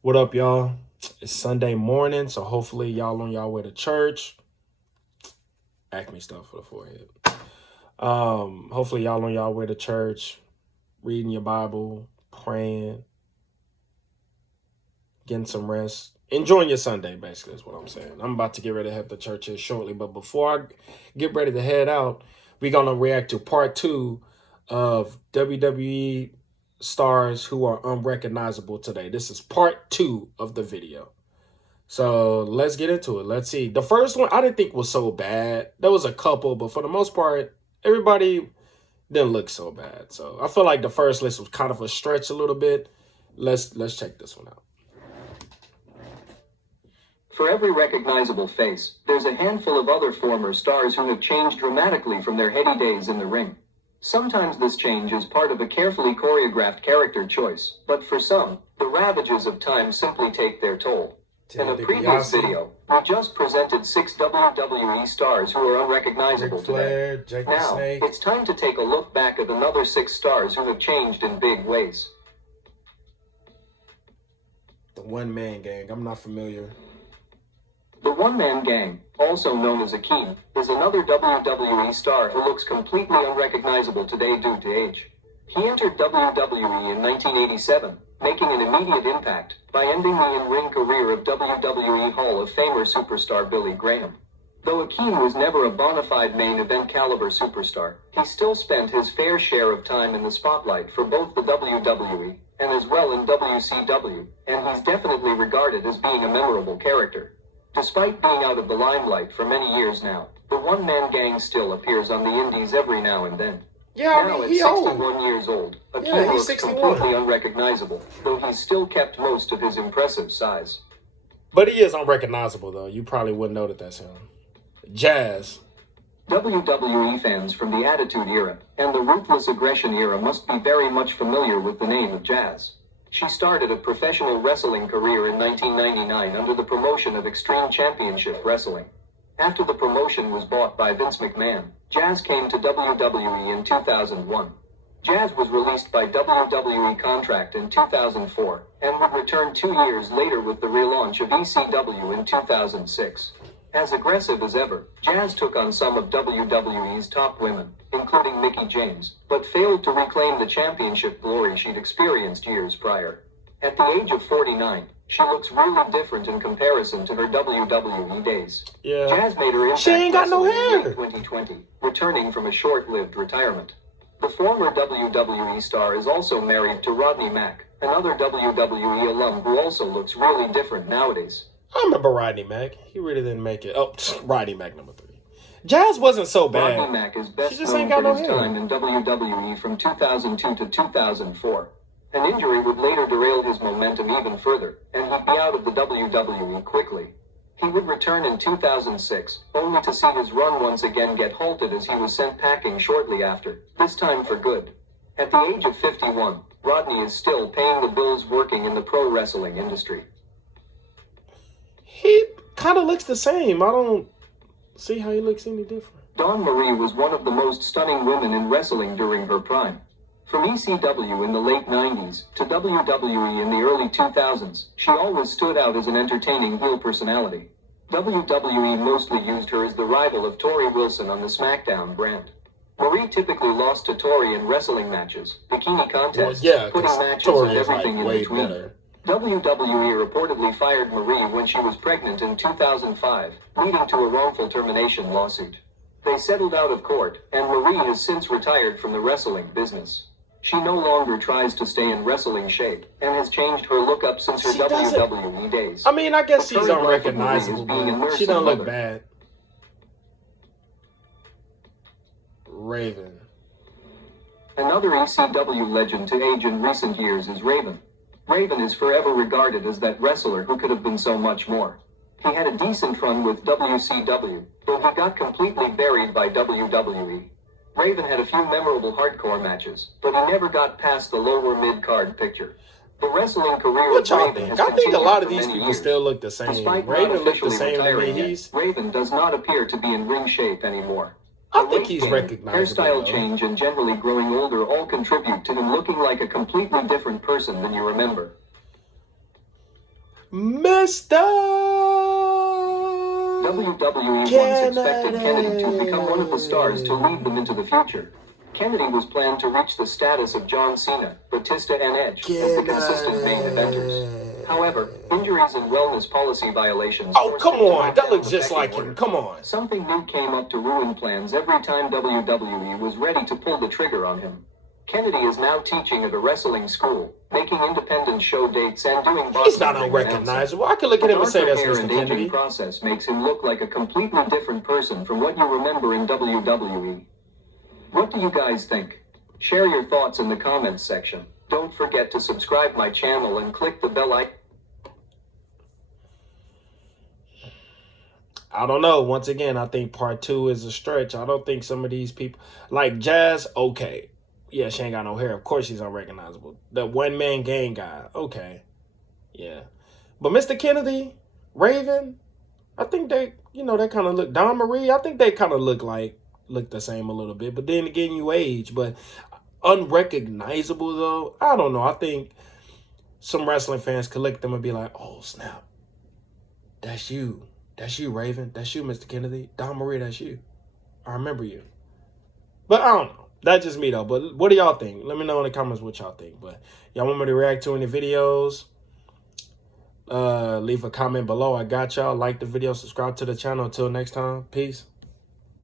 What up, y'all? It's Sunday morning, so hopefully y'all on y'all way to church. Acme stuff for the forehead. Hopefully y'all on y'all way to church, reading your Bible, praying, getting some rest, enjoying your Sunday. Basically, is what I'm saying. I'm about to get ready to head to church here shortly, but before I get ready to head out, we're gonna react to part two of WWE stars who are unrecognizable today. This is part two of the video. So let's get into it. Let's see. The first one I didn't think was so bad. There was a couple, but for the most part, everybody didn't look so bad. So I feel like the first list was kind of a stretch a little bit. Let's check this one out. For every recognizable face, there's a handful of other former stars who have changed dramatically from their heady days in the ring. Sometimes this change is part of a carefully choreographed character choice, but for some, the ravages of time simply take their toll. In a previous video, we just presented 6 WWE stars who are unrecognizable today. Now, it's time to take a look back at another 6 stars who have changed in big ways. The One Man Gang. I'm not familiar. The One Man Gang, also known as Akeem, is another WWE star who looks completely unrecognizable today due to age. He entered WWE in 1987, making an immediate impact by ending the in-ring career of WWE Hall of Famer superstar Billy Graham. Though Akeem was never a bona fide main event caliber superstar, he still spent his fair share of time in the spotlight for both the WWE and as well in WCW, and he's definitely regarded as being a memorable character. Despite being out of the limelight for many years now, the One Man Gang still appears on the indies every now and then. Yeah, now at 61 years old, Akeem looks 61. completely unrecognizable, though he's still kept most of his impressive size. But he is unrecognizable, though. You probably wouldn't know that that's him. Jazz. WWE fans from the Attitude Era and the Ruthless Aggression Era must be very much familiar with the name of Jazz. She started a professional wrestling career in 1999 under the promotion of Extreme Championship Wrestling. After the promotion was bought by Vince McMahon, Jazz came to WWE in 2001. Jazz was released by WWE contract in 2004 and would return 2 years later with the relaunch of ECW in 2006. As aggressive as ever, Jazz took on some of WWE's top women, including Mickie James, but failed to reclaim the championship glory she'd experienced years prior. At the age of 49, she looks really different in comparison to her WWE days. Yeah. Jazz made her impact She ain't got no hair. in 2020, returning from a short-lived retirement. The former WWE star is also married to Rodney Mack, another WWE alum who also looks really different nowadays. I remember Rodney Mack. He really didn't make it. Oh, Rodney Mack number 3. Jazz wasn't so bad. Rodney Mack is best She just known ain't got for no his hair. time in WWE from 2002 to 2004. An injury would later derail his momentum even further, and he'd be out of the WWE quickly. He would return in 2006, only to see his run once again get halted as he was sent packing shortly after, this time for good. At the age of 51, Rodney is still paying the bills working in the pro wrestling industry. He kind of looks the same. I don't see how he looks any different. Dawn Marie was one of the most stunning women in wrestling during her prime. From ECW in the late 90s to WWE in the early 2000s, she always stood out as an entertaining heel personality. WWE mostly used her as the rival of Tori Wilson on the SmackDown brand. Marie typically lost to Tori in wrestling matches, bikini contests, putting matches Tori and is everything like in way between. better. WWE reportedly fired Marie when she was pregnant in 2005, leading to a wrongful termination lawsuit. They settled out of court, and Marie has since retired from the wrestling business. She no longer tries to stay in wrestling shape, and has changed her look up since her WWE days. I mean, I guess The she's current life of Marie is unrecognizable, being a but nurse she don't and look mother. bad. Raven. Another ECW legend to age in recent years is Raven. Raven is forever regarded as that wrestler who could have been so much more. He had a decent run with WCW, though he got completely buried by WWE. Raven had a few memorable hardcore matches, but he never got past the lower mid-card picture. The wrestling career What of y'all Raven think? has I think a continued lot of for these many people years. still look the same. Despite Raven not looked the officially same to me. retiring yet, Raven does not appear to be in ring shape anymore. I The think weight he's gain, recognizable, hairstyle though. change, and generally growing older all contribute to him looking like a completely different person than you remember. Mr. WWE once expected Kennedy to become one of the stars to lead them into the future. Kennedy was planned to reach the status of John Cena, Batista, and Edge as the consistent main eventers. However, injuries and wellness policy violations Oh, forced come him to on. knock That down looks the just pecking like him. order. Come on. Something new came up to ruin plans every time WWE was ready to pull the trigger on him. Kennedy is now teaching at a wrestling school, making independent show dates and doing boxing. He's not ring unrecognizable. announcing. I can look at him and say The that's darker hair Mr. and aging Kennedy. process makes him look like a completely different person from what you remember in WWE. What do you guys think? Share your thoughts in the comments section. Don't forget to subscribe my channel and click the bell icon. I don't know. Once again, I think part 2 is a stretch. I don't think some of these people, like Jazz, okay. Yeah, she ain't got no hair. Of course she's unrecognizable. The one-man gang guy, okay. Yeah. But Mr. Kennedy, Raven, I think they, they kind of look, Don Marie, I think they kind of look the same a little bit. But then again, you age. But unrecognizable, though, I don't know. I think some wrestling fans could look at them and be like, oh, snap. That's you. That's you, Raven. That's you, Mr. Kennedy. Don Marie, that's you. I remember you. But I don't know. That's just me, though. But what do y'all think? Let me know in the comments what y'all think. But y'all want me to react to any videos? Leave a comment below. I got y'all. Like the video. Subscribe to the channel. Until next time. Peace.